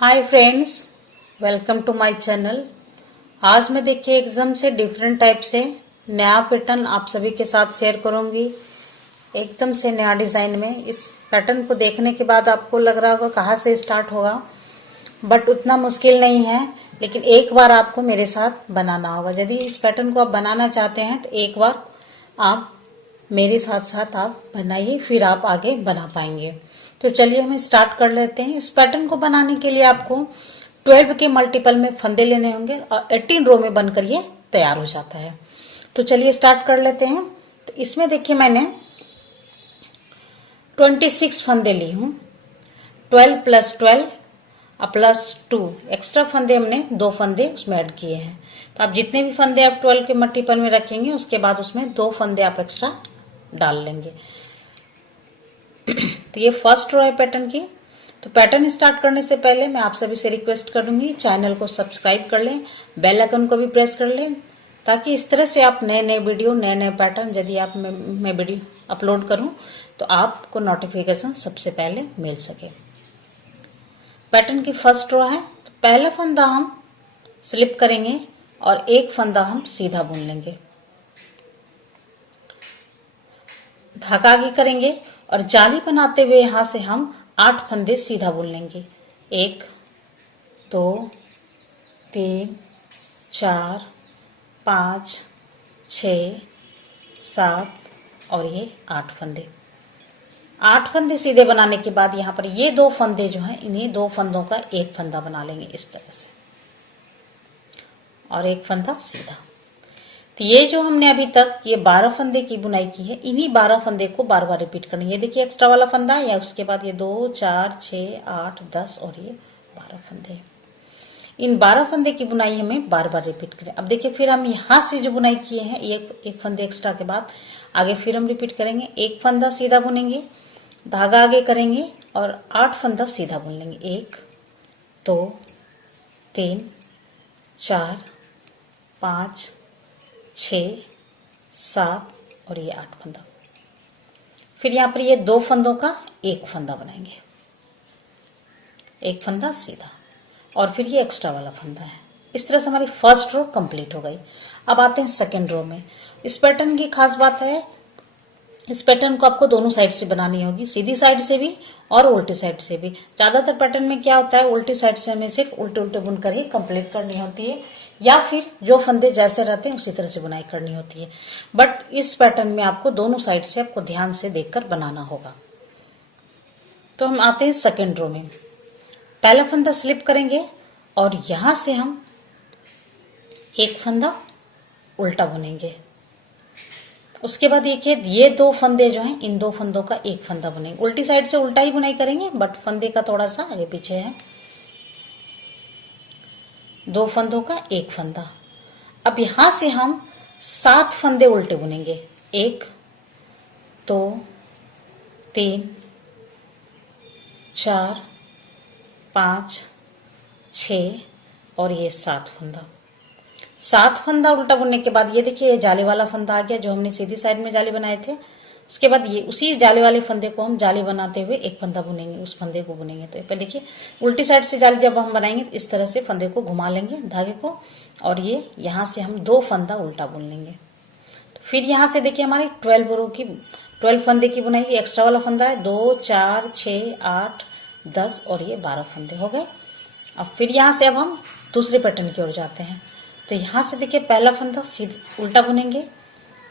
Hi friends, welcome to my channel. आज मैं देखिए एकदम से डिफरेंट टाइप से नया पैटर्न आप सभी के साथ शेयर करूंगी। एकदम से नया डिजाइन में। इस पैटर्न को देखने के बाद आपको लग रहा होगा कहाँ से स्टार्ट होगा, बट उतना मुश्किल नहीं है। लेकिन एक बार आपको मेरे साथ बनाना होगा। यदि इस पैटर्न को आप बनाना चाहते हैं तो एक बार आप मेरे साथ साथ आप बनाइए, फिर आप आगे बना पाएंगे। तो चलिए हम स्टार्ट कर लेते हैं। इस पैटर्न को बनाने के लिए आपको 12 के मल्टीपल में फंदे लेने होंगे और 18 रो में बनकर ये तैयार हो जाता है। तो चलिए स्टार्ट कर लेते हैं। तो इसमें देखिए मैंने 26 फंदे ली हूँ। 12 प्लस 12 प्लस 2 एक्स्ट्रा फंदे हमने 2 फंदे उसमें ऐड किए हैं। तो आप जितने भी फंदे आप 12 के मल्टीपल में रखेंगे उसके बाद उसमें 2 फंदे आप एक्स्ट्रा डाल लेंगे। तो ये फर्स्ट रो है पैटर्न की। तो पैटर्न स्टार्ट करने से पहले मैं आप सभी से रिक्वेस्ट करूंगी, चैनल को सब्सक्राइब कर लें, बेल आइकन को भी प्रेस कर लें, ताकि इस तरह से आप नए नए वीडियो, नए नए पैटर्न यदि आप मैं वीडियो अपलोड करूं तो आपको नोटिफिकेशन सबसे पहले मिल सके। पैटर्न की फर्स्ट रो है। तो पहला फंदा हम स्लिप करेंगे और एक फंदा हम सीधा बुन लेंगे। धागा आगे करेंगे और जाली बनाते हुए यहां से हम 8 फंदे सीधा बुन लेंगे। 1 2 3 4 5 6 7 और ये 8 फंदे। 8 फंदे सीधे बनाने के बाद यहाँ पर ये 2 फंदे जो हैं, इन्हीं 2 फंदों का एक फंदा बना लेंगे इस तरह से, और एक फंदा सीधा। तो ये जो हमने अभी तक ये 12 फंदे की बुनाई की है, इन्हीं 12 फंदे को बार बार रिपीट करना है। ये देखिए एक्स्ट्रा वाला फंदा है, या उसके बाद ये 2 4 6 8 10 और ये 12 फंदे। इन 12 फंदे की बुनाई हमें बार बार रिपीट करें। अब देखिए फिर हम यहाँ से जो बुनाई किए हैं, एक फंदे एक्स्ट्रा के बाद आगे फिर हम रिपीट करेंगे। एक फंदा सीधा बुनेंगे, धागा आगे करेंगे और 8 फंदा सीधा बुन लेंगे। 1 2 3 4 5 6 7 और ये 8 फंदा। फिर यहाँ पर ये 2 फंदों का एक फंदा बनाएंगे, एक फंदा सीधा, और फिर ये एक्स्ट्रा वाला फंदा है। इस तरह से हमारी फर्स्ट रो कंप्लीट हो गई। अब आते हैं सेकंड रो में। इस पैटर्न की खास बात है, इस पैटर्न को आपको दोनों साइड से बनानी होगी, सीधी साइड से भी और उल्टी साइड से भी। ज्यादातर पैटर्न में क्या होता है, उल्टी साइड से हमें सिर्फ उल्टे उल्टे बुनकर ही कंप्लीट करनी होती है, या फिर जो फंदे जैसे रहते हैं उसी तरह से बुनाई करनी होती है। बट इस पैटर्न में आपको दोनों साइड से आपको ध्यान से देखकर बनाना होगा। तो हम आते हैं सेकेंड रो में। पहला फंदा स्लिप करेंगे और यहां से हम एक फंदा उल्टा बुनेंगे। उसके बाद देखिए ये 2 फंदे जो हैं, इन 2 फंदों का एक फंदा बुनेंगे। उल्टी साइड से उल्टा ही बुनाई करेंगे, बट फंदे का थोड़ा सा आगे पीछे है। 2 फंदों का एक फंदा। अब यहां से हम 7 फंदे उल्टे बुनेंगे। 1 2 3 4 5 6 और ये 7 फंदा। 7 फंदा उल्टा बुनने के बाद ये देखिए ये जाली वाला फंदा आ गया, जो हमने सीधी साइड में जाली बनाए थे। उसके बाद ये उसी जाली वाले फंदे को हम जाली बनाते हुए एक फंदा बुनेंगे, उस फंदे को बुनेंगे। तो पहले देखिए उल्टी साइड से जाली जब हम बनाएंगे तो इस तरह से फंदे को घुमा लेंगे, धागे को, और ये यहाँ से हम 2 फंदा उल्टा बुन लेंगे। फिर यहाँ से देखिए हमारी 12 रो की 12 फंदे की बुनाई। एक्स्ट्रा वाला फंदा है, 2 4 6 8 10 और ये 12 फंदे हो गए। अब फिर यहाँ से अब हम दूसरे पैटर्न की ओर जाते हैं। तो यहाँ से देखिए पहला फंदा सीधा उल्टा बुनेंगे,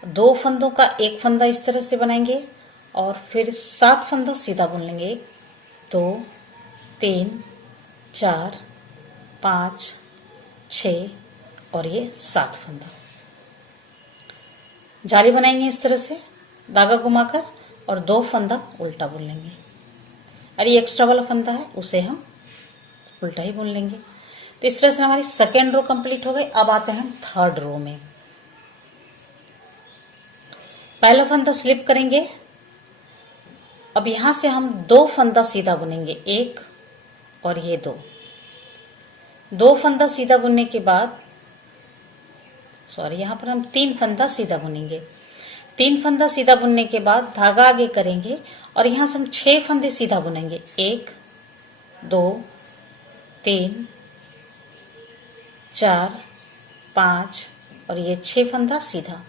2 फंदों का एक फंदा इस तरह से बनाएंगे, और फिर 7 फंदा सीधा बुन लेंगे। 1 2 3 4 5 6 और ये 7 फंदा। जाली बनाएंगे इस तरह से धागा घुमाकर, और 2 फंदा उल्टा बुन लेंगे। और ये एक्स्ट्रा वाला फंदा है, उसे हम उल्टा ही बुन लेंगे। तो इस तरह से हमारी सेकेंड रो कंप्लीट हो गई। अब आते हैं थर्ड रो में। पहला फंदा स्लिप करेंगे। अब यहां से हम 2 फंदा सीधा बुनेंगे, 1 और ये 2 फंदा सीधा बुनने के बाद यहां पर हम 3 फंदा सीधा बुनेंगे। 3 फंदा सीधा बुनने के बाद धागा आगे करेंगे और यहां से हम 6 फंदे सीधा बुनेंगे। 1 2 3 4 5 और ये 6 फंदा सीधा।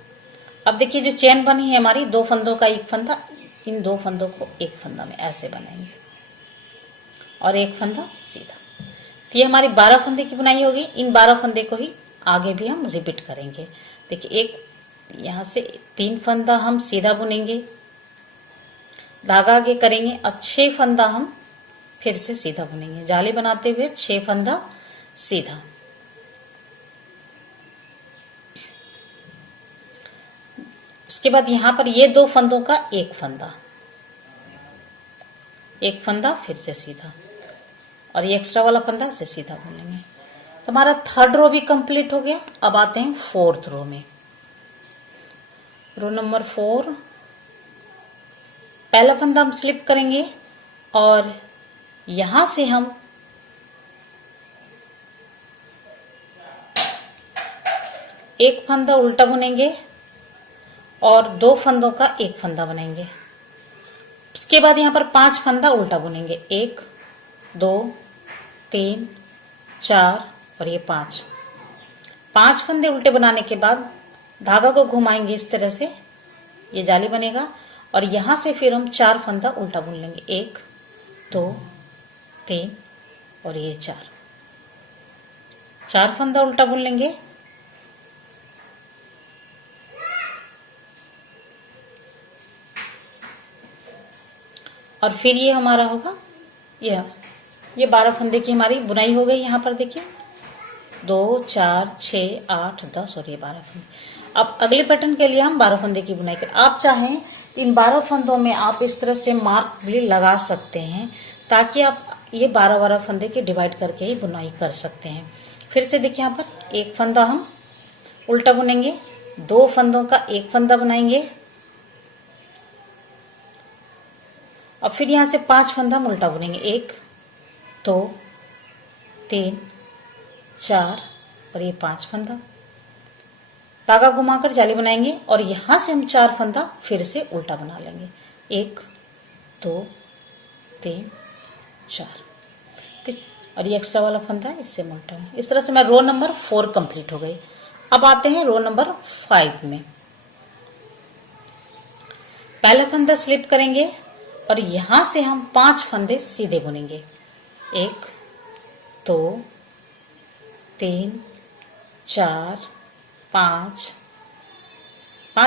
अब देखिए जो चेन बनी है हमारी, 2 फंदों का एक फंदा, इन 2 फंदों को एक फंदा में ऐसे बनाएंगे और एक फंदा सीधा। तो ये हमारी 12 फंदे की बुनाई होगी। इन 12 फंदे को ही आगे भी हम रिपीट करेंगे। देखिए एक यहाँ से 3 फंदा हम सीधा बुनेंगे, धागा आगे करेंगे, अब 6 फंदा हम फिर से सीधा बुनेंगे, जाली बनाते हुए 6 फंदा सीधा। उसके बाद यहाँ पर ये 2 फंदों का एक फंदा फिर से सीधा और ये एक्स्ट्रा वाला फंदा से सीधा बुनेंगे। तो हमारा 3rd रो भी कंप्लीट हो गया। अब आते हैं 4th रो में। रो नंबर 4, पहला फंदा हम स्लिप करेंगे और यहां से हम एक फंदा उल्टा बुनेंगे और 2 फंदों का एक फंदा बनाएंगे। उसके बाद यहाँ पर 5 फंदा उल्टा बुनेंगे, 1 2 3 4 और ये 5 फंदे उल्टे बनाने के बाद धागा को घुमाएंगे इस तरह से, ये जाली बनेगा और यहां से फिर हम 4 फंदा उल्टा बुन लेंगे, 1 2 3 और ये 4 फंदा उल्टा बुन लेंगे। और फिर ये हमारा होगा ये 12 फंदे की हमारी बुनाई हो गई। यहाँ पर देखिए 2 4 6 8 10 और ये 12 फंदे। अब अगले पैटर्न के लिए हम 12 फंदे की बुनाई करें। आप चाहें तो इन 12 फंदों में आप इस तरह से मार्क भी लगा सकते हैं ताकि आप ये 12 फंदे के डिवाइड करके ही बुनाई कर सकते हैं। फिर से देखिए यहाँ पर एक फंदा हम उल्टा बुनेंगे, 2 फंदों का एक फंदा बनाएंगे और फिर यहाँ से 5 फंदा हम उल्टा बुनेंगे, 1 2 3 4 और ये 5 फंदा, धागा घुमाकर जाली बनाएंगे और यहां से हम 4 फंदा फिर से उल्टा बना लेंगे, 1 2 3 4 और ये एक्स्ट्रा वाला फंदा है इससे उल्टा। इस तरह से मैं रो नंबर 4 कंप्लीट हो गई। अब आते हैं रो नंबर 5 में। पहला फंदा स्लिप करेंगे और यहां से हम 5 फंदे सीधे बुनेंगे, 1 2 3 4 5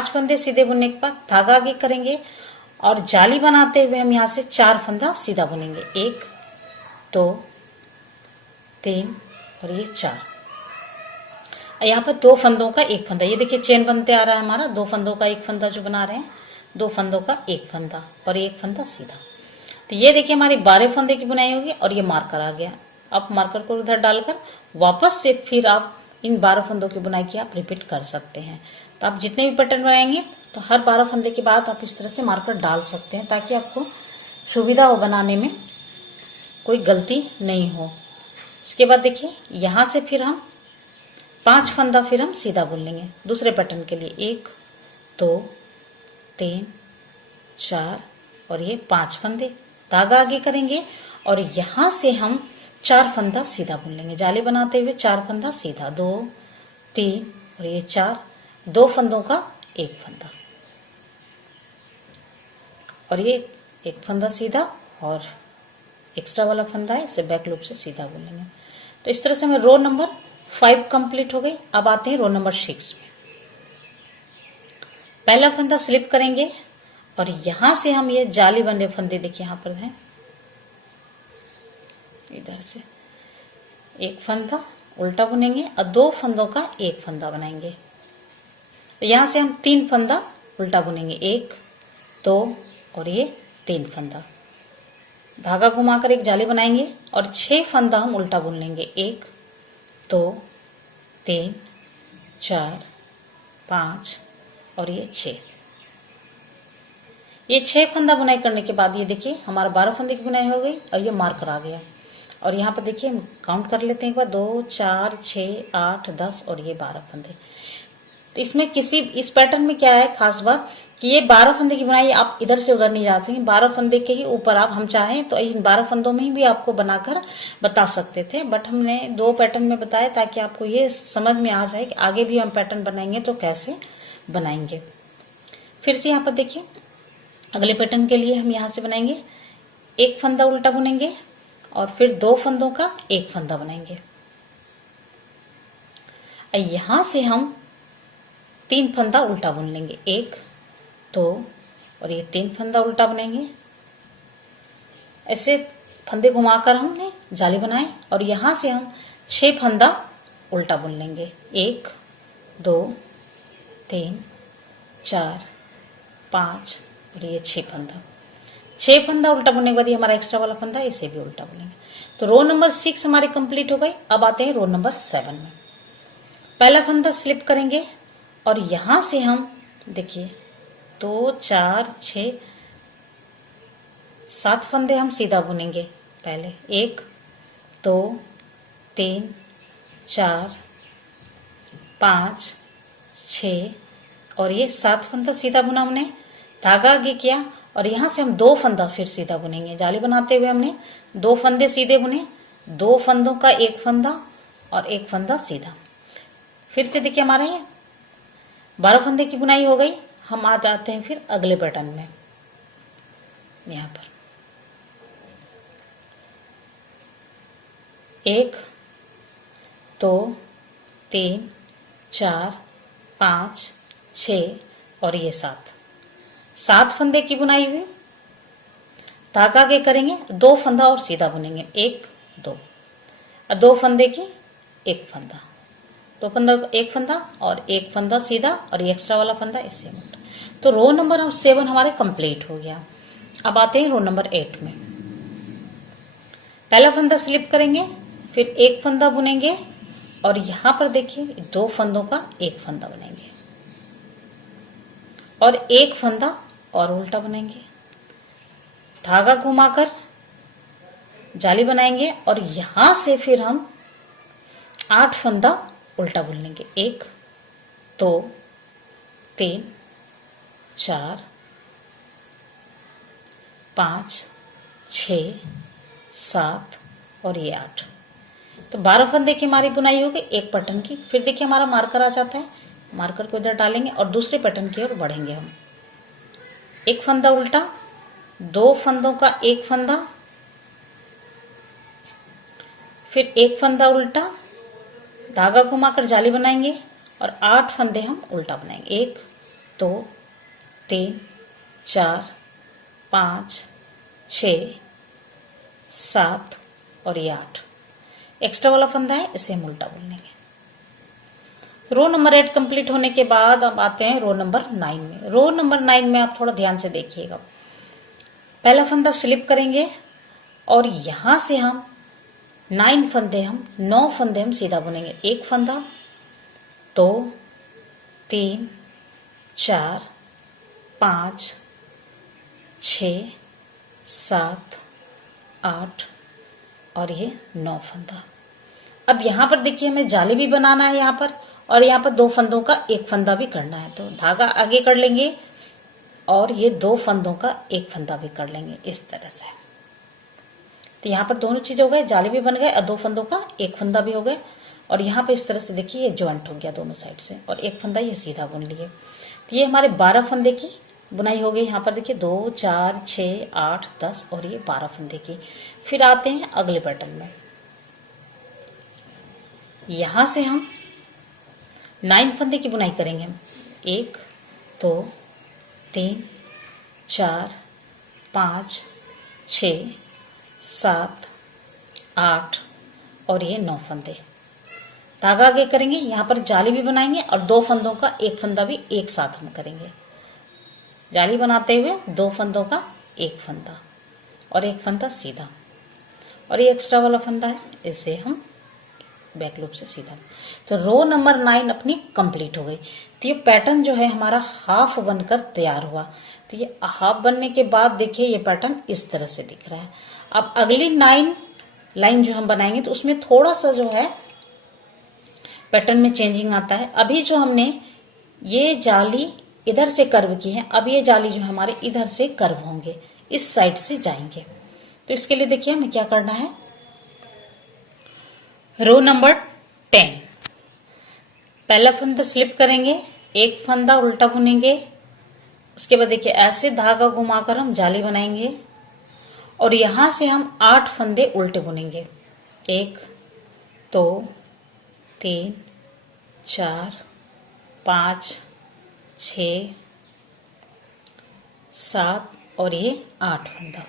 फंदे सीधे बुनने के बाद धागा आगे करेंगे और जाली बनाते हुए हम यहां से 4 फंदा सीधा बुनेंगे, 1 2 3 और ये 4। यहाँ पर 2 फंदों का एक फंदा, ये देखिए चेन बनते आ रहा है हमारा, 2 फंदों का एक फंदा जो बना रहे हैं, 2 फंदों का एक फंदा और एक फंदा सीधा। तो ये देखिए हमारी 12 फंदे की बुनाई होगी और ये मार्कर आ गया। आप मार्कर को उधर डालकर वापस से फिर आप इन 12 फंदों की बुनाई की आप रिपीट कर सकते हैं। तो आप जितने भी पैटर्न बनाएंगे तो हर 12 फंदे के बाद आप इस तरह से मार्कर डाल सकते हैं ताकि आपको सुविधा हो बनाने में, कोई गलती नहीं हो। इसके बाद देखिए यहाँ से फिर हम 5 फंदा फिर हम सीधा बुन लेंगे दूसरे पैटर्न के लिए, 1 2 3 4 और ये 5 फंदे, धागा आगे करेंगे और यहां से हम 4 फंदा सीधा बुन लेंगे, जाली बनाते हुए 4 फंदा सीधा, 2 3 और ये 4, 2 फंदों का एक फंदा और ये एक फंदा सीधा और एक्स्ट्रा वाला फंदा है इसे बैक लूप से सीधा बुन लेंगे। तो इस तरह से हमें रो नंबर 5 कंप्लीट हो गई। अब आते हैं रो नंबर 6 में। पहला फंदा स्लिप करेंगे और यहां से हम ये जाली बने फंदे देखिए यहाँ पर हैं, इधर से एक फंदा उल्टा बुनेंगे और 2 फंदों का एक फंदा बनाएंगे। तो यहां से हम 3 फंदा उल्टा बुनेंगे, 1 2 और ये 3 फंदा, धागा घुमाकर एक जाली बनाएंगे और 6 फंदा हम उल्टा बुन लेंगे, 1 2 3 4 5 और ये 6। ये 6 फंदा बुनाई करने के बाद ये देखिए हमारा 12 फंदे की बुनाई हो गई और ये मार्कर आ गया। और यहाँ पर देखिए हम काउंट कर लेते हैं एक बार, 2 4 6 8 10 और ये 12 फंदे। तो इसमें इस पैटर्न में क्या है खास बात कि ये 12 फंदे की बुनाई आप इधर से उधर नहीं जाते हैं, 12 फंदे के ही ऊपर आप हम चाहें तो इन 12 फंदों में ही भी आपको बनाकर बता सकते थे, बट हमने 2 पैटर्न में बताया ताकि आपको ये समझ में आ जाए कि आगे भी हम पैटर्न बनाएंगे तो कैसे बनाएंगे। फिर से यहाँ पर देखिए, अगले पैटर्न के लिए हम यहाँ से बनाएंगे 1 फंदा उल्टा बुनेंगे और फिर 2 फंदों का 1 फंदा बनाएंगे। यहां से हम 3 फंदा उल्टा बुन लेंगे, 1 2 और ये 3 फंदा उल्टा बुनेंगे। ऐसे फंदे घुमाकर हमने जाली बनाए और यहां से हम 6 फंदा उल्टा बुन लेंगे, 1 2 3 4 5 और ये 6 फंदा उल्टा बुनने के बाद ये हमारा एक्स्ट्रा वाला फंदा, इसे भी उल्टा बुनेंगे। तो रो नंबर 6 हमारे कंप्लीट हो गई। अब आते हैं रो नंबर 7 में। पहला फंदा स्लिप करेंगे और यहां से हम देखिए 2 4 6 7 फंदे हम सीधा बुनेंगे। पहले 1 2 3 4 5 6 और ये 7 फंदा सीधा बुना हमने, धागा आगे किया और यहां से हम 2 फंदा फिर सीधा बुनेंगे। जाली बनाते हुए हमने 2 फंदे सीधे बुने, 2 फंदों का 1 फंदा और 1 फंदा सीधा। फिर से देखिए हमारे ये 12 फंदे की बुनाई हो गई। हम आ जाते हैं फिर अगले पैटर्न में। यहां पर 1 2 3 4 5 6 और ये 7 फंदे की बुनाई हुई। धागा आगे करेंगे, 2 फंदा और सीधा बुनेंगे, 1 2 और 2 फंदे की 1 फंदा, 2 फंदा 1 फंदा और 1 फंदा सीधा और ये एक्स्ट्रा वाला फंदा इससे उल्टा। तो रो नंबर 7 हमारे कंप्लीट हो गया। अब आते हैं रो नंबर 8 में। पहला फंदा स्लिप करेंगे, फिर 1 फंदा बुनेंगे और यहां पर देखिए 2 फंदों का 1 फंदा बुनेंगे और 1 फंदा और उल्टा बुनेंगे। धागा घुमाकर जाली बनाएंगे और यहां से फिर हम 8 फंदा उल्टा बुन लेंगे, 1 2 3 4 5 6 7 और ये 8। तो 12 फंदे की हमारी बुनाई हो गई एक पैटर्न की। फिर देखिए हमारा मार्कर आ जाता है, मार्कर को इधर डालेंगे और दूसरे पैटर्न की ओर बढ़ेंगे हम। 1 फंदा उल्टा, 2 फंदों का 1 फंदा, फिर 1 फंदा उल्टा, धागा घुमाकर जाली बनाएंगे और 8 फंदे हम उल्टा बनाएंगे, 1 2 3 4 5 6 7 और ये 8। एक्स्ट्रा वाला फंदा है, इसे हम उल्टा बुन लेंगे। रो नंबर 8 कंप्लीट होने के बाद अब आते हैं रो नंबर 9 में। रो नंबर 9 में आप थोड़ा ध्यान से देखिएगा। पहला फंदा स्लिप करेंगे और यहां से हम 9 फंदे हम सीधा बुनेंगे, 1 फंदा 2 3 4 5 6 7 8 और ये 9 फंदा। अब यहां पर देखिए हमें जाली भी बनाना है यहां पर, और यहां पर 2 फंदों का 1 फंदा भी करना है। तो धागा आगे कर लेंगे और ये 2 फंदों का 1 फंदा भी कर लेंगे इस तरह से। तो यहाँ पर दोनों चीज हो गए, जाली भी बन गए और 2 फंदों का 1 फंदा भी हो गए। और यहाँ पे इस तरह से देखिए ये जॉइंट हो गया दोनों साइड से और 1 फंदा ये सीधा बुन लिए। तो ये हमारे 12 फंदे की बुनाई हो गई। यहाँ पर देखिए 2 4 6 8 10 और ये 12 फंदे की। फिर आते हैं अगले पैटर्न में। यहां से हम 9 फंदे की बुनाई करेंगे हम, 1 2 3 4 5 6 7 8 और ये 9 फंदे। धागा आगे करेंगे, यहाँ पर जाली भी बनाएंगे और 2 फंदों का 1 फंदा भी एक साथ हम करेंगे। जाली बनाते हुए 2 फंदों का 1 फंदा और 1 फंदा सीधा और ये एक्स्ट्रा वाला फंदा है, इसे हम बैक लूप से सीधा। तो रो नंबर 9 अपनी कंप्लीट हो गई। तो ये पैटर्न जो है हमारा हाफ बनकर तैयार हुआ। तो ये हाफ बनने के बाद देखिए ये पैटर्न इस तरह से दिख रहा है। अब अगली 9 लाइन जो हम बनाएंगे तो उसमें थोड़ा सा जो है पैटर्न में चेंजिंग आता है। अभी जो हमने ये जाली इधर से कर्व की है, अब ये जाली जो हमारे इधर से कर्व होंगे, इस साइड से जाएंगे। तो इसके लिए देखिए हमें क्या करना है। रो नंबर 10, पहला फंदा स्लिप करेंगे, एक फंदा उल्टा बुनेंगे, उसके बाद देखिए ऐसे धागा घुमाकर हम जाली बनाएंगे और यहां से हम 8 फंदे उल्टे बुनेंगे। 1 2 3 4 5 6 7 और ये 8 फंदा।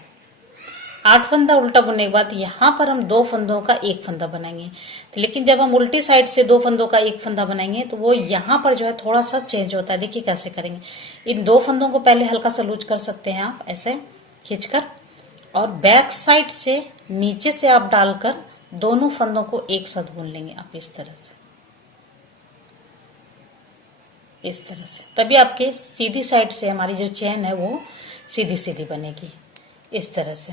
8 फंदा उल्टा बुनने के बाद यहाँ पर हम 2 फंदों का एक फंदा बनाएंगे। तो लेकिन जब हम उल्टी साइड से 2 फंदों का एक फंदा बनाएंगे तो वो यहाँ पर जो है थोड़ा सा चेंज होता है। देखिए कैसे करेंगे। इन 2 फंदों को पहले हल्का सा लूज कर सकते हैं आप ऐसे खींचकर, और बैक साइड से नीचे से आप डालकर दोनों फंदों को एक साथ बुन लेंगे आप इस तरह से, इस तरह से। तभी आपके सीधी साइड से हमारी जो चेन है वो सीधी सीधी बनेगी। इस तरह से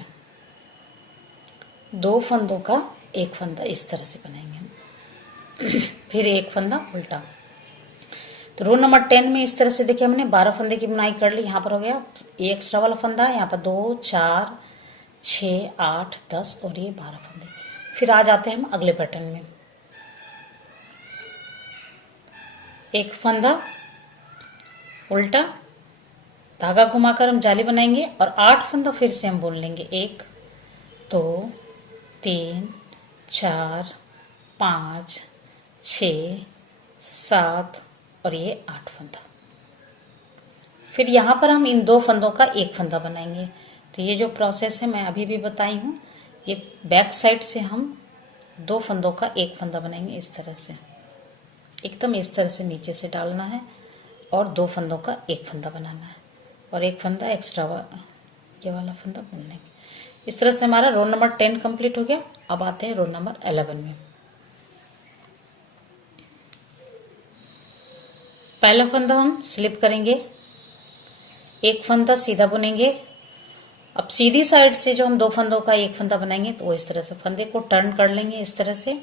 2 फंदों का एक फंदा इस तरह से बनाएंगे। फिर एक फंदा उल्टा। तो रो नंबर 10 में इस तरह से देखिए हमने 12 फंदे की बुनाई कर ली। यहाँ पर हो गया ये एक्स्ट्रा वाला फंदा, यहाँ पर 2 4 6 8 10 और ये 12 फंदे। फिर आ जाते हैं हम अगले पैटर्न में। एक फंदा उल्टा, धागा घुमाकर हम जाली बनाएंगे और 8 फंदा फिर से हम बुन लेंगे। 1 2 3 4 5 6 7 और ये 8 फंदा। फिर यहाँ पर हम इन 2 फंदों का एक फंदा बनाएंगे। तो ये जो प्रोसेस है मैं अभी भी बताई हूँ, ये बैक साइड से हम 2 फंदों का एक फंदा बनाएंगे इस तरह से, एकदम इस तरह से नीचे से डालना है और 2 फंदों का एक फंदा बनाना है और एक फंदा एक्स्ट्रा ये वाला फंदा बुन लेंगे। इस तरह से हमारा रो नंबर 10 कंप्लीट हो गया। अब आते हैं रो नंबर 11 में। पहला फंदा हम स्लिप करेंगे, एक फंदा सीधा बुनेंगे। अब सीधी साइड से जो हम 2 फंदों का एक फंदा बनाएंगे तो वो इस तरह से फंदे को टर्न कर लेंगे इस तरह से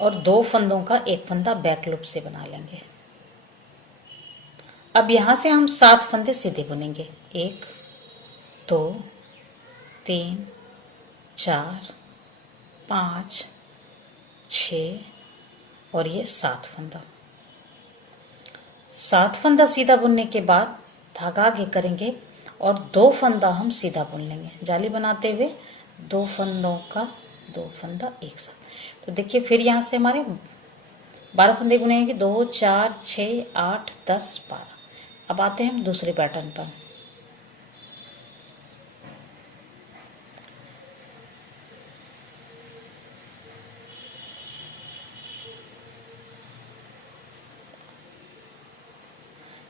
और 2 फंदों का एक फंदा बैक लूप से बना लेंगे। अब यहां से हम 7 फंदे सीधे बुनेंगे। 1 2 3 4 5 6 और ये 7 फंदा। 7 फंदा सीधा बुनने के बाद धागा आगे करेंगे और 2 फंदा हम सीधा बुन लेंगे जाली बनाते हुए। 2 फंदों का 2 फंदा एक साथ। तो देखिए फिर यहाँ से हमारे 12 फंदे बुनेंगे। 2 4 6 8 10 12। अब आते हैं हम दूसरे पैटर्न पर।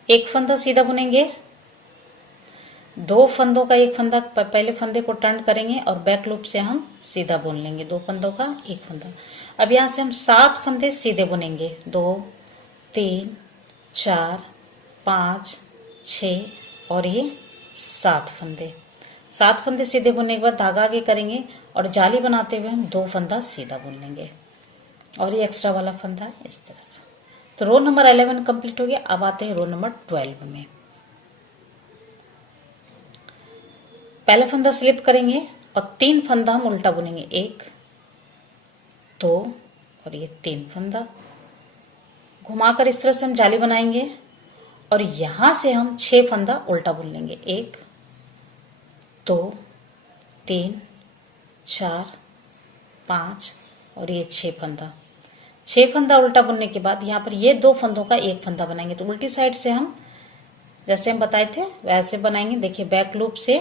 एक फंदा सीधा बुनेंगे, 2 फंदों का एक फंदा पहले फंदे को टर्न करेंगे और बैक लूप से हम सीधा बुन लेंगे 2 फंदों का एक फंदा। अब यहाँ से हम 7 फंदे सीधे बुनेंगे। 2 3 4 5 6 और ये 7 फंदे। 7 फंदे सीधे बुनने के बाद धागा आगे करेंगे और जाली बनाते हुए हम 2 फंदा सीधा बुन लेंगे और ये एक्स्ट्रा वाला फंदा है इस तरह से। तो रो नंबर 11 कंप्लीट हो गया। अब आते हैं रो नंबर 12 में। पहला फंदा स्लिप करेंगे और 3 फंदा हम उल्टा बुनेंगे। 1 2 और ये 3 फंदा घुमाकर इस तरह से हम जाली बनाएंगे और यहां से हम 6 फंदा उल्टा बुन लेंगे। 1 2 3 4 5 और ये 6 फंदा। 6 फंदा उल्टा बुनने के बाद यहाँ पर ये 2 फंदों का एक फंदा बनाएंगे। तो उल्टी साइड से हम जैसे हम बताए थे वैसे बनाएंगे। देखिए बैक लूप से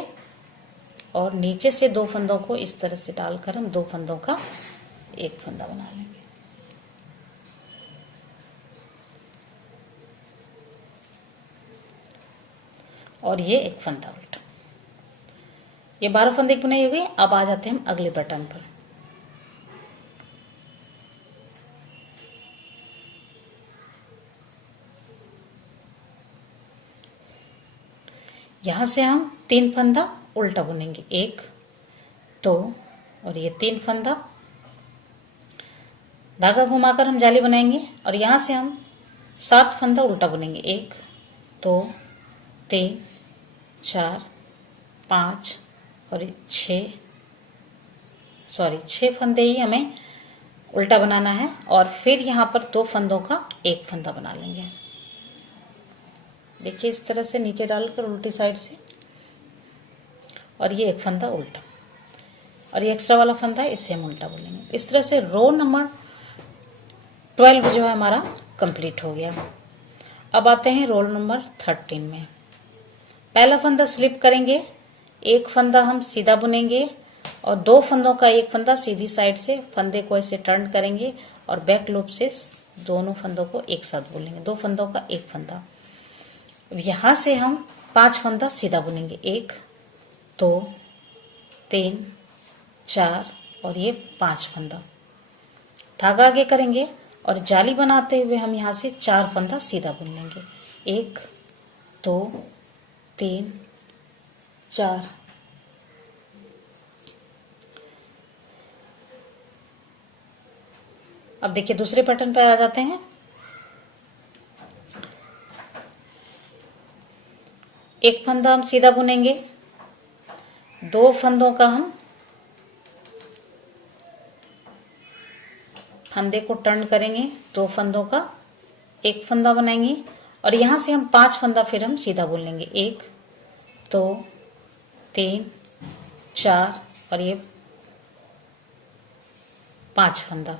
और नीचे से 2 फंदों को इस तरह से डालकर हम 2 फंदों का एक फंदा बना लेंगे। और ये एक फंदा उल्टा। ये 12 फंदे की बुनाई हो गई। अब आ जाते हैं हम अगले पैटर्न पर। यहां से हम 3 फंदा उल्टा बुनेंगे। 1 2 और ये 3 फंदा। धागा घुमाकर हम जाली बनाएंगे और यहां से हम 7 फंदा उल्टा बुनेंगे। 1 2 3 4 5 और 6 फंदे ही हमें उल्टा बनाना है। और फिर यहाँ पर 2 फंदों का एक फंदा बना लेंगे। देखिए इस तरह से नीचे डालकर उल्टी साइड से, और ये एक फंदा उल्टा, और ये एक्स्ट्रा वाला फंदा है, इससे हम उल्टा बोलेंगे। इस तरह से रो नंबर 12 जो है हमारा कंप्लीट हो गया। अब आते हैं रोल नंबर 13 में। पहला फंदा स्लिप करेंगे, एक फंदा हम सीधा बुनेंगे और 2 फंदों का एक फंदा सीधी साइड से फंदे को ऐसे टर्न करेंगे और बैक लूप से दोनों फंदों को एक साथ बुनेंगे। 2 फंदों का एक फंदा। यहां से हम 5 फंदा सीधा बुनेंगे। 1 2 3 4 और ये 5 फंदा। धागा आगे करेंगे और जाली बनाते हुए हम यहाँ से 4 फंदा सीधा बुन लेंगे। 1 2 3 4। अब देखिए दूसरे पैटर्न पे आ जाते हैं। एक फंदा हम सीधा बुनेंगे, 2 फंदों का हम फंदे को टर्न करेंगे, 2 फंदों का एक फंदा बनाएंगे और यहां से हम 5 फंदा फिर हम सीधा बुन लेंगे। 1 2 3 4 और ये 5 फंदा।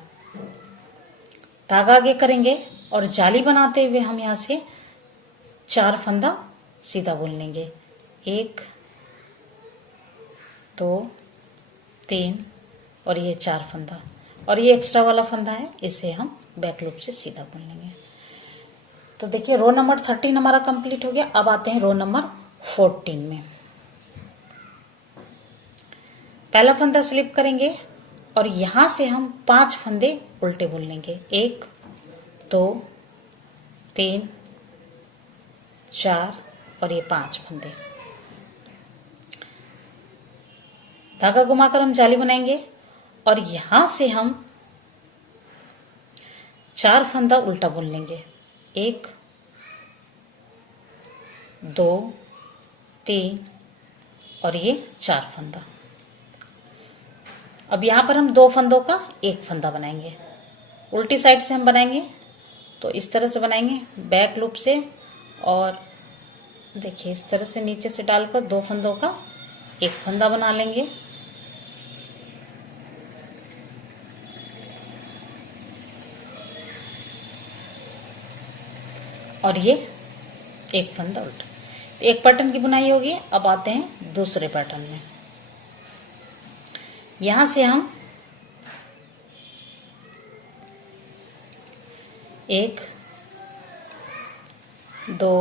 धागा आगे करेंगे और जाली बनाते हुए हम यहां से 4 फंदा सीधा बुन लेंगे। 1 2 3 और ये 4 फंदा, और ये एक्स्ट्रा वाला फंदा है, इसे हम बैक लूप से सीधा बुन लेंगे। तो देखिए रो नंबर 13 हमारा कंप्लीट हो गया। अब आते हैं रो नंबर 14 में। पहला फंदा स्लिप करेंगे और यहां से हम 5 फंदे उल्टे बुन लेंगे। 1 2 3 4 और ये 5 फंदे। धागा घुमाकर हम जाली बनाएंगे और यहां से हम 4 फंदा उल्टा बुन लेंगे। 1 2 3 और ये 4 फंदा। अब यहां पर हम 2 फंदों का एक फंदा बनाएंगे। उल्टी साइड से हम बनाएंगे तो इस तरह से बनाएंगे बैक लूप से, और देखिए इस तरह से नीचे से डालकर 2 फंदों का एक फंदा बना लेंगे। और ये एक फंदा उल्टा। तो एक पैटर्न की बुनाई होगी। अब आते हैं दूसरे पैटर्न में। यहां से हम 1 2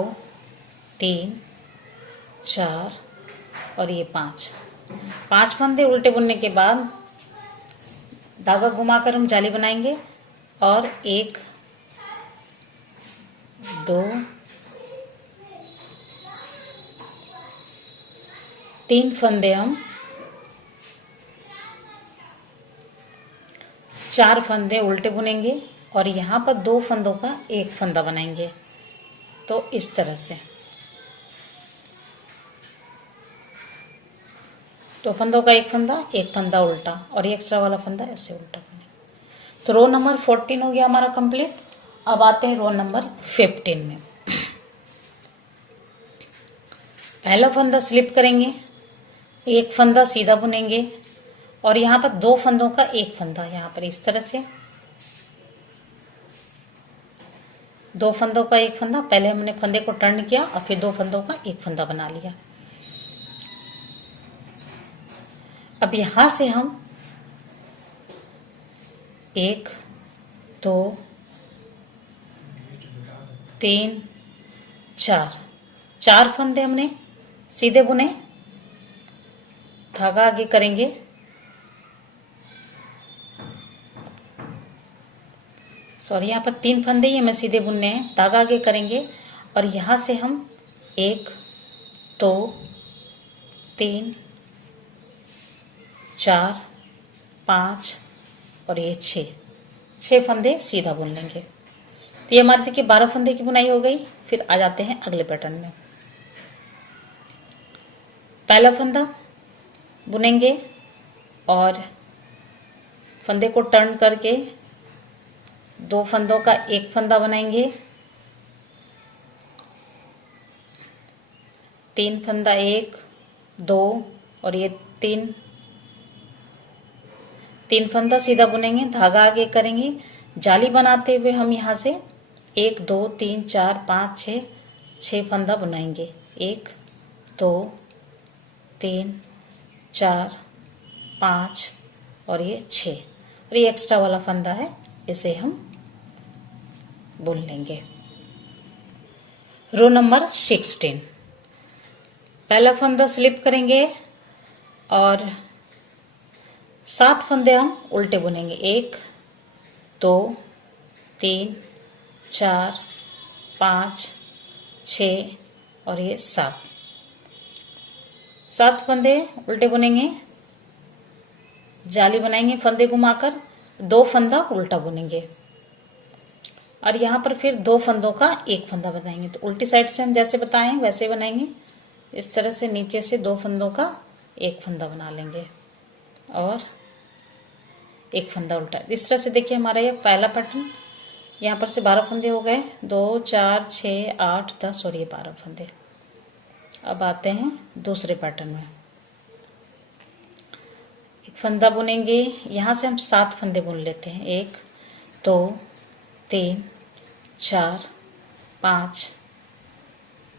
3 4 और ये 5 फंदे उल्टे बुनने के बाद धागा घुमाकर हम जाली बनाएंगे और 1 2 3 फंदे हम 4 फंदे उल्टे बुनेंगे और यहां पर 2 फंदों का एक फंदा बनाएंगे। तो इस तरह से 2 फंदों का एक फंदा उल्टा, और ये एक्स्ट्रा वाला फंदा ऐसे उल्टा बनेगा। तो रो नंबर 14 हो गया हमारा कंप्लीट। अब आते हैं रो नंबर 15 में। पहला फंदा स्लिप करेंगे, एक फंदा सीधा बुनेंगे और यहाँ पर 2 फंदों का एक फंदा, यहाँ पर इस तरह से 2 फंदों का एक फंदा। पहले हमने फंदे को टर्न किया और फिर 2 फंदों का एक फंदा बना लिया। अब यहां से हम 1 2 3 4 फंदे हमने सीधे बुने। धागा आगे करेंगे यहाँ पर 3 फंदे ही हमें सीधे बुनने हैं। धागा आगे करेंगे और यहां से हम 1 2 3 4 5 और ये 6 फंदे सीधा बुन लेंगे। तो ये हमारे देखिए 12 फंदे की बुनाई हो गई। फिर आ जाते हैं अगले पैटर्न में। पहला फंदा बुनेंगे और फंदे को टर्न करके 2 फंदों का एक फंदा बनाएंगे, 3 फंदा 1 2 और ये 3 फंदा सीधा बुनेंगे, धागा आगे करेंगे, जाली बनाते हुए हम यहाँ से 1 2 3 4 5 6 फंदा बुनाएंगे। 1 2 3 4 5 और ये 6 और ये एक्स्ट्रा वाला फंदा है, इसे हम बुन लेंगे। Row number 16। पहला फंदा स्लिप करेंगे और 7 फंदे हम उल्टे बुनेंगे। 1 2 3 4 5 6 और ये 7 फंदे उल्टे बुनेंगे, जाली बनाएंगे, फंदे घुमाकर 2 फंदा उल्टा बुनेंगे और यहाँ पर फिर 2 फंदों का एक फंदा बनाएंगे। तो उल्टी साइड से हम जैसे बताए हैं वैसे बनाएंगे। इस तरह से नीचे से 2 फंदों का एक फंदा बना लेंगे और एक फंदा उल्टा। इस तरह से देखिए हमारा ये पहला पैटर्न, यहाँ पर से 12 फंदे हो गए, 2 4 6 8 10 और ये 12 फंदे। अब आते हैं दूसरे पैटर्न में। एक फंदा बुनेंगे, यहाँ से हम 7 फंदे बुन लेते हैं। 1 2 3 4 5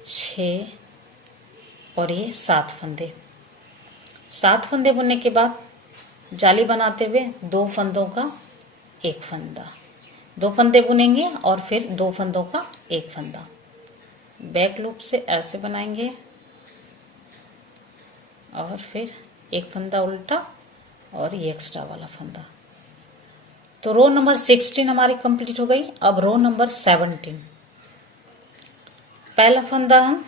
6 और ये 7 फंदे। 7 फंदे बुनने के बाद जाली बनाते हुए 2 फंदों का एक फंदा, 2 फंदे बुनेंगे और फिर 2 फंदों का एक फंदा। बैक लूप से ऐसे बनाएंगे और फिर एक फंदा उल्टा और ये एक्स्ट्रा वाला फंदा। तो रो नंबर 16 हमारी कंप्लीट हो गई। अब रो नंबर 17। पहला फंदा हम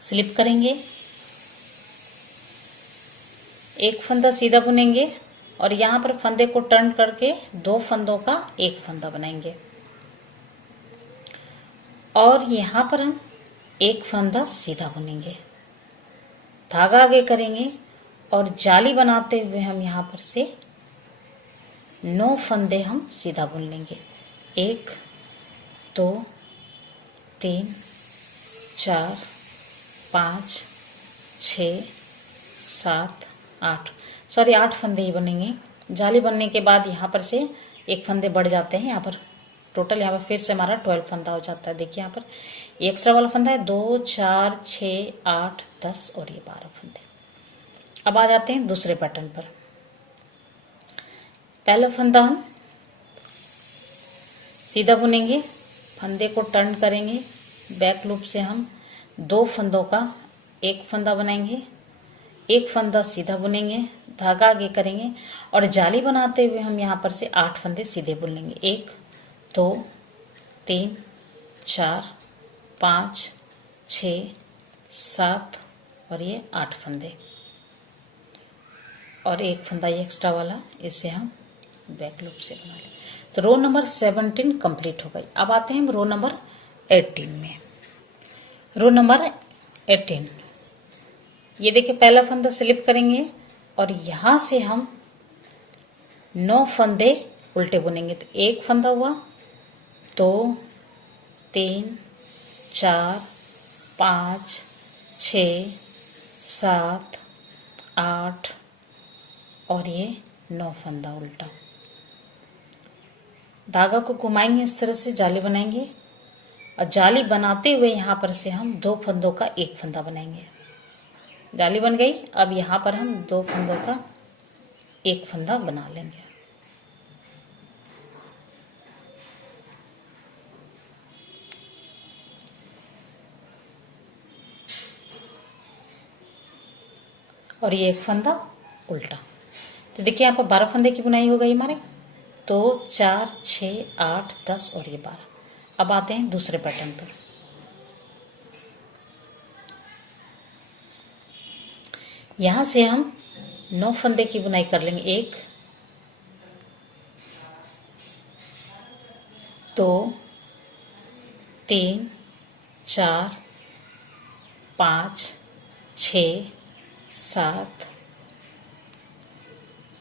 स्लिप करेंगे, एक फंदा सीधा बुनेंगे और यहाँ पर फंदे को टर्न करके 2 फंदों का एक फंदा बनाएंगे और यहाँ पर हम एक फंदा सीधा बुनेंगे, धागा आगे करेंगे और जाली बनाते हुए हम यहाँ पर से 9 फंदे हम सीधा बुन लेंगे। 1 2 3 4 5 6 7 8 सॉरी 8 फंदे ही बनेंगे। जाली बनने के बाद यहाँ पर से एक फंदे बढ़ जाते हैं, यहाँ पर टोटल यहाँ पर फिर से हमारा 12 फंदा हो जाता है। देखिए यहाँ पर एक्स्ट्रा वाला फंदा है 2 4 6 8 10 और ये 12 फंदे। अब आ जाते हैं दूसरे पैटर्न पर। पहला फंदा हम सीधा बुनेंगे, फंदे को टर्न करेंगे, बैक लूप से हम 2 फंदों का एक फंदा बनाएंगे, एक फंदा सीधा बुनेंगे, धागा आगे करेंगे और जाली बनाते हुए हम यहाँ पर से 8 फंदे सीधे बुन लेंगे। 1 2 3 4 5 6 7 और ये 8 फंदे और एक फंदा ये एक्स्ट्रा वाला, इसे हम बैक लूप से बना लें। तो रो नंबर 17 कंप्लीट हो गई। अब आते हैं रो नंबर 18 में। रो नंबर 18, ये देखिए पहला फंदा स्लिप करेंगे और यहाँ से हम 9 फंदे उल्टे बुनेंगे। तो एक फंदा हुआ, 2 3 4 5 6 7 8 और ये 9 फंदा उल्टा। धागा को घुमाएंगे, इस तरह से जाली बनाएंगे और जाली बनाते हुए यहाँ पर से हम 2 फंदों का एक फंदा बनाएंगे। जाली बन गई। अब यहाँ पर हम 2 फंदों का एक फंदा बना लेंगे। और ये एक फंदा उल्टा। तो देखिए यहाँ पर 12 फंदे की बुनाई हो गई हमारे। 2 4 6 8 10 और ये 12। अब आते हैं दूसरे पैटर्न पर। यहाँ से हम 9 फंदे की बुनाई कर लेंगे। 1 2 3 4 5 6 7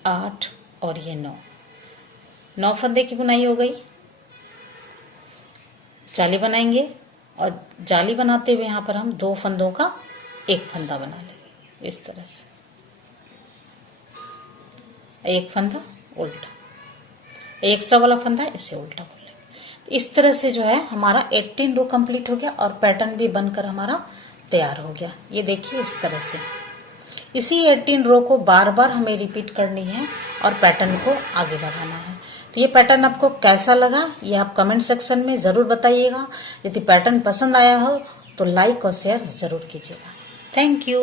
8 और ये 9 फंदे की बुनाई हो गई। जाली बनाएंगे और जाली बनाते हुए यहाँ पर हम 2 फंदों का एक फंदा बना लेंगे इस तरह से, एक फंदा उल्टा, एक्स्ट्रा वाला फंदा इसे उल्टा बुन लेंगे। इस तरह से जो है हमारा 18 रो कंप्लीट हो गया और पैटर्न भी बनकर हमारा तैयार हो गया। ये देखिए इस तरह से इसी 18 रो को बार बार हमें रिपीट करनी है और पैटर्न को आगे बढ़ाना है। तो ये पैटर्न आपको कैसा लगा ये आप कमेंट सेक्शन में ज़रूर बताइएगा। यदि पैटर्न पसंद आया हो तो लाइक और शेयर ज़रूर कीजिएगा। Thank you.